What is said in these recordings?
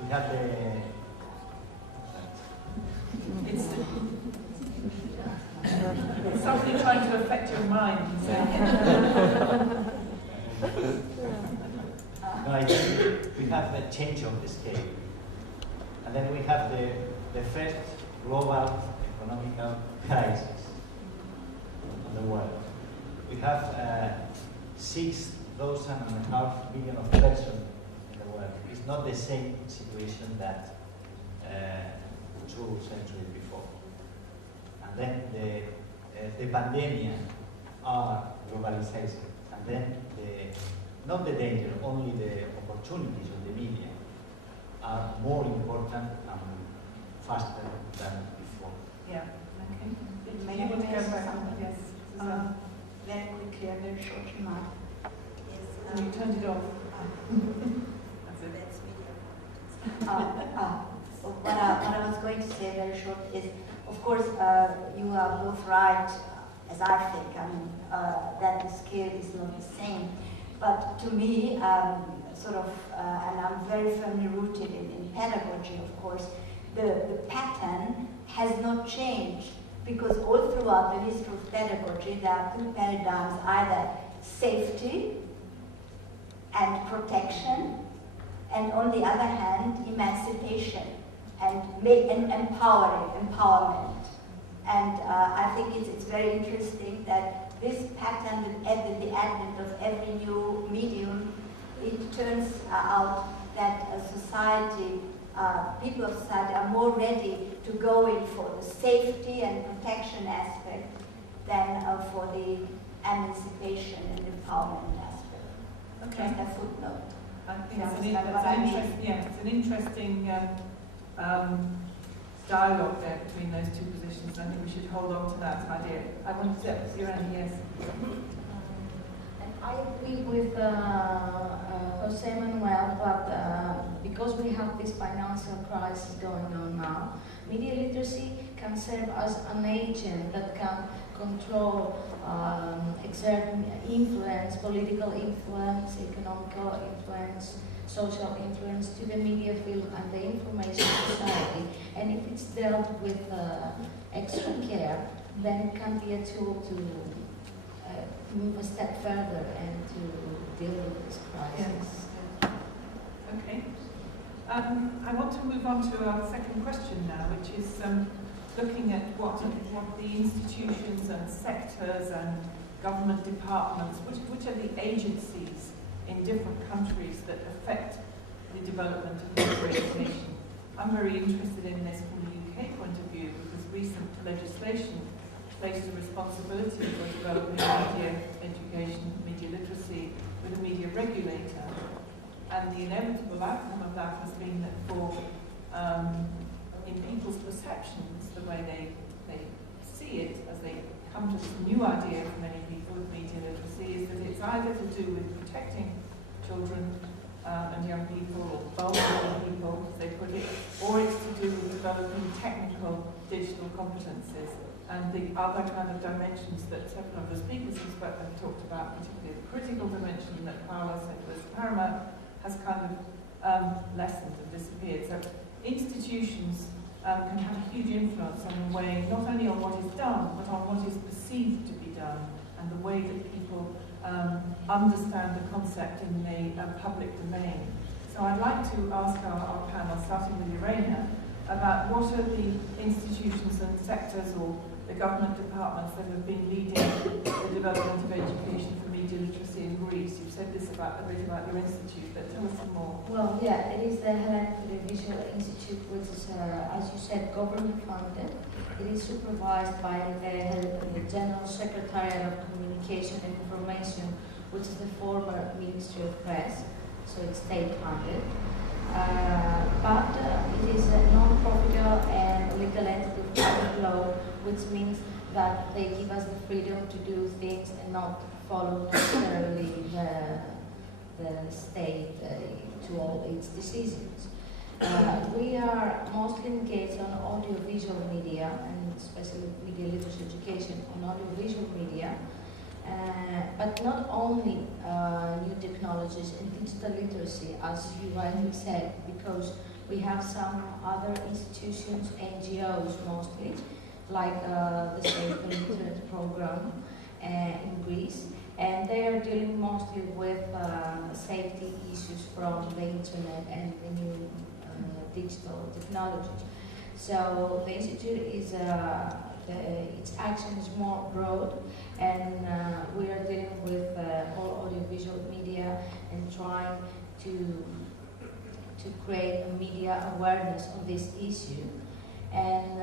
we have the. It's something trying to affect your mind. So. No, I think we have the change of the scale. And then we have the first global economic crisis in the world. We have 6,500 million of persons in the world. It's not the same situation that 2 centuries before. And then the pandemic are globalization. And then not the danger, only the opportunities of the media are more important and faster than before. Yeah, okay. May I say something? Yes. Very quickly, a very short remark. Yes. You turned it off. That's what I was going to say very short is, of course, you are both right, as I think. I mean, that the scale is not the same. But to me, and I'm very firmly rooted in pedagogy, of course, the pattern has not changed, because all throughout the history of pedagogy, there are two paradigms: either safety and protection, and on the other hand, emancipation and empowerment. And I think it's very interesting that this pattern, at the advent of every new medium, it turns out that a society, people of society are more ready to go in for the safety and protection aspect than for the emancipation and empowerment aspect. Okay. Just a footnote. I think it's an interesting dialogue there between those two positions. I think we should hold on to that idea. I want to see around, yes. And I agree with Jose Manuel, but because we have this financial crisis going on now, media literacy can serve as an agent that can control, exert influence, political influence, economical influence, social influence to the media field and the information society. And if it's dealt with extra care, then it can be a tool to move a step further and to deal with this crisis. Yes. Okay. I want to move on to our second question now, which is looking at what the institutions and sectors and government departments, which are the agencies in different countries that affect the development of media education. I'm very interested in this from the UK point of view, because recent legislation places a responsibility for developing media education, media literacy with a media regulator. And the inevitable outcome of that has been that for, in people's perceptions, the way they see it as they come to this new idea for many people with media literacy is that it's either to do with protecting children and young people, or vulnerable people, as they put it, or it's to do with developing technical digital competences. And the other kind of dimensions that several of the speakers have talked about, particularly the critical dimension that Paula said was paramount, has kind of lessened and disappeared. So institutions can have a huge influence on the way, not only on what is done, but on what is perceived to be done, and the way that people understand the concept in the public domain. So I'd like to ask our panel, starting with Irena, about what are the institutions and sectors or the government departments that have been leading the development of education for media literacy in Greece. You've said this a bit about your institute, but tell us some more. Well, yeah, it is the Hellenic Visual Institute, which is, as you said, government funded. It is supervised by the General Secretariat of Communication and Information, which is the former Ministry of Press, so it's state funded. But it is a non-profit and legal entity of public law, which means that they give us the freedom to do things and not follow necessarily the state to all its decisions. We are mostly engaged on audiovisual media, and especially media literacy education on audiovisual media. But not only new technologies and digital literacy, as you rightly said, because we have some other institutions, NGOs mostly, like the Safe Internet program in Greece, and they are dealing mostly with safety issues from the internet and the new digital technologies. So the institute is its action is more broad, and we are dealing with all audiovisual media and trying to create a media awareness on this issue. And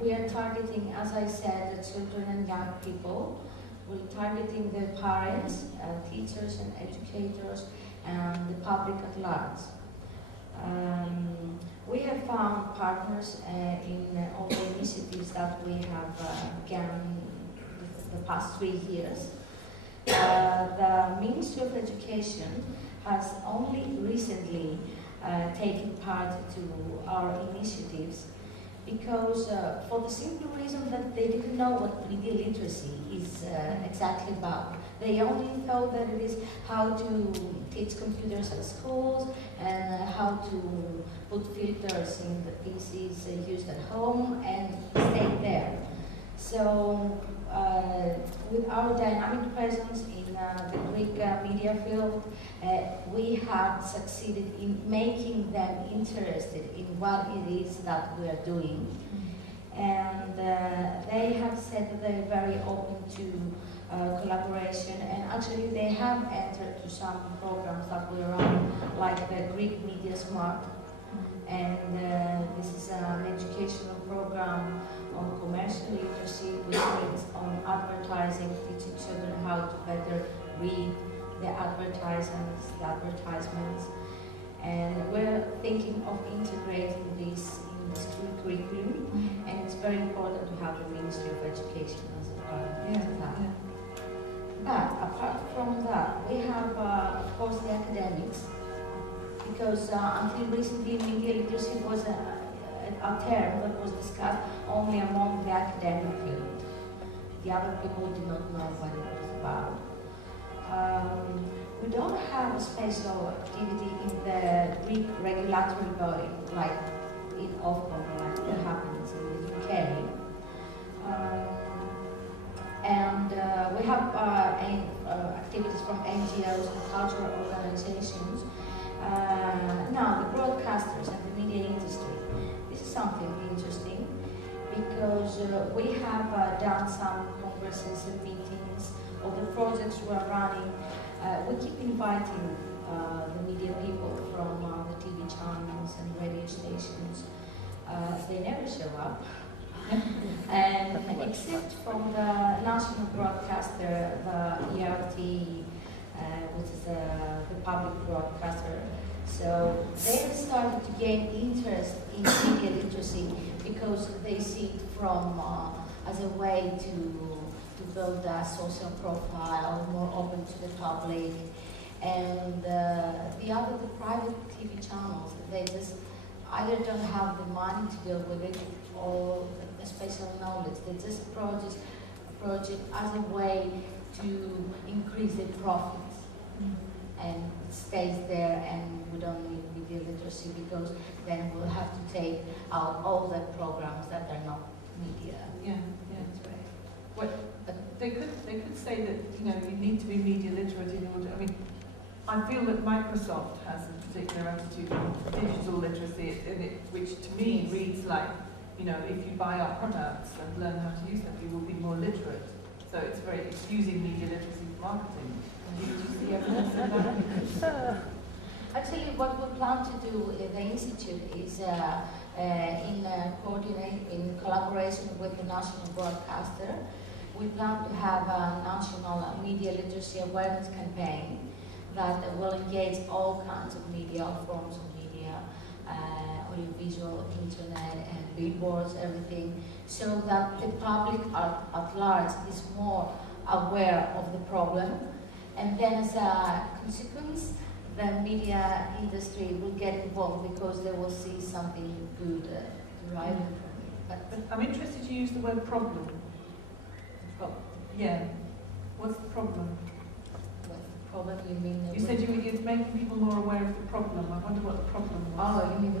we are targeting, as I said, the children and young people. We're targeting their parents, teachers and educators, and the public at large. We have found partners in all the initiatives that we have begun the past 3 years. The Ministry of Education has only recently taken part to our initiatives because for the simple reason that they didn't know what media literacy is exactly about. They only thought that it is how to teach computers at schools and how to put filters in the PCs used at home and stay there. So with our dynamic presence in the Greek media field, we have succeeded in making them interested in what it is that we are doing. And they have said that they're very open to collaboration, and actually they have entered to some programs that we run, like the Greek Media Smart. And this is an educational program on commercial literacy, which means on advertising, teaching children how to better read the advertisements. And we're thinking of integrating this in the school curriculum, and it's very important to have the Ministry of Education as a part of that. Yeah. But apart from that, we have, of course, the academics, because until recently, media literacy was a term that was discussed only among the academic field. The other people did not know what it was about. We don't have a special activity in the Greek regulatory body, like in Ofcom, like it happens in the UK. And we have activities from NGOs and cultural organizations. Now, the broadcasters and the media industry. This is something interesting because we have done some congresses and meetings of the projects we are running. We keep inviting the media people from the TV channels and radio stations. They never show up. And except from the national broadcaster, the ERT, which is the public broadcaster. So they have started to gain interest in media literacy because they see it from as a way to build a social profile, more open to the public. And the private TV channels, they just either don't have the money to deal with it or the special knowledge. They just approach it as a way to increase their profits. And it stays there, and we don't need media literacy because then we'll have to take out all the programs that are not media. Yeah. Well, they could say that you need to be media literate in order. I mean, I feel that Microsoft has a particular attitude on digital literacy, which to me reads like, if you buy our products and learn how to use them, you will be more literate. So it's using media literacy for marketing. Do you see evidence of that? Actually, what we plan to do at the Institute is in collaboration with the national broadcaster, we plan to have a national media literacy awareness campaign that will engage all kinds of media, all forms of media, audiovisual, internet, and billboards, everything, so that the public at large is more aware of the problem. And then as a consequence, the media industry will get involved because they will see something good deriving from it. But I'm interested to use the word problem. Yeah. What's the problem? What problem you mean? You said it's making people more aware of the problem. I wonder what the problem was. Oh, you mean